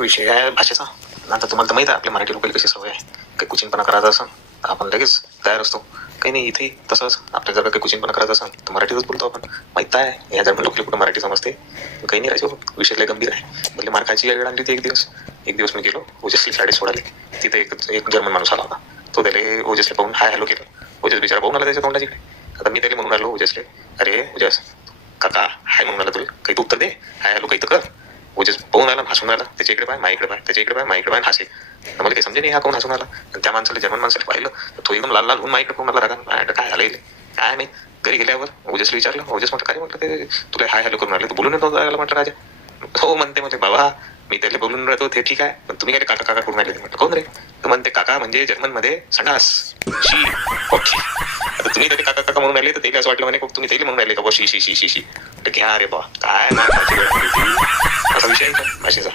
विषय आहे भाषेचा. आता तुम्हाला तर माहिती आहे आपल्या मराठी लोकांना कशी सवय आहे, काही कुचिनपणा करायचा असं तर आपण लगेच तयार असतो. काही नाही, इथे तसंच आपल्या जर काही कुचिनपणा करायचा असेल तर मराठीतच बोलतो आपण. माहित आहे या जर्मन लोकांना कुठं मराठी समजते. काही नाही राहायचो, विषय लय गंभीर आहे. भले मार्काची वेळ आणली होती एक दिवस मी गेलो ओजसली शाळेत सोडाले. तिथे एक जर्मन माणूस आला होता. तो त्याला ओजसले पाहून हाय हॅलो केलं. ओजस बिचारा पाहून आला त्याच्या तोंडाची. आता मी त्याला म्हणून आलो ओजसले, अरे ओजस काका हाय म्हणून आला तुला, काही तू उत्तर दे, हाय हॅलो काही तर कर. ओजस पाहून आला, हसून आला. त्याच्या इकडे पाय, माझ्याकडे पाय, त्याच्या इकडे पाय, माझ्याकडे पाय, हसे. मला काही समजे नाही हा कोण हसून आला. त्या माणसाला जर्मन माणसाला पाहिलं तर तो एकदम लाल लाल होऊन माझ्याकडे पाहून आला रागा. काय आलं काय नाही. घरी गेल्यावर ओजसला विचारलं. ओजस म्हटलं काय म्हटलं ते तुला हाय हॅलो करून आले, तू बोलून येतो म्हटलं राजा. हो म्हणते म्हणजे बाबा मी त्याला बोलून राहतो ते ठीक आहे, पण तुम्ही काय काका काका करून राहिले. म्हटलं कोण रे. तर म्हणते काका म्हणजे जर्मन मध्ये संडास शी ओके. आता तुम्ही त्याला काका काका म्हणून राहिले तर ते असं वाटलं म्हणे तुम्ही त्याला म्हणून राहिले का शी शी शी शी शी. घ्या रे बा काय असा विषय आहे भाषेचा.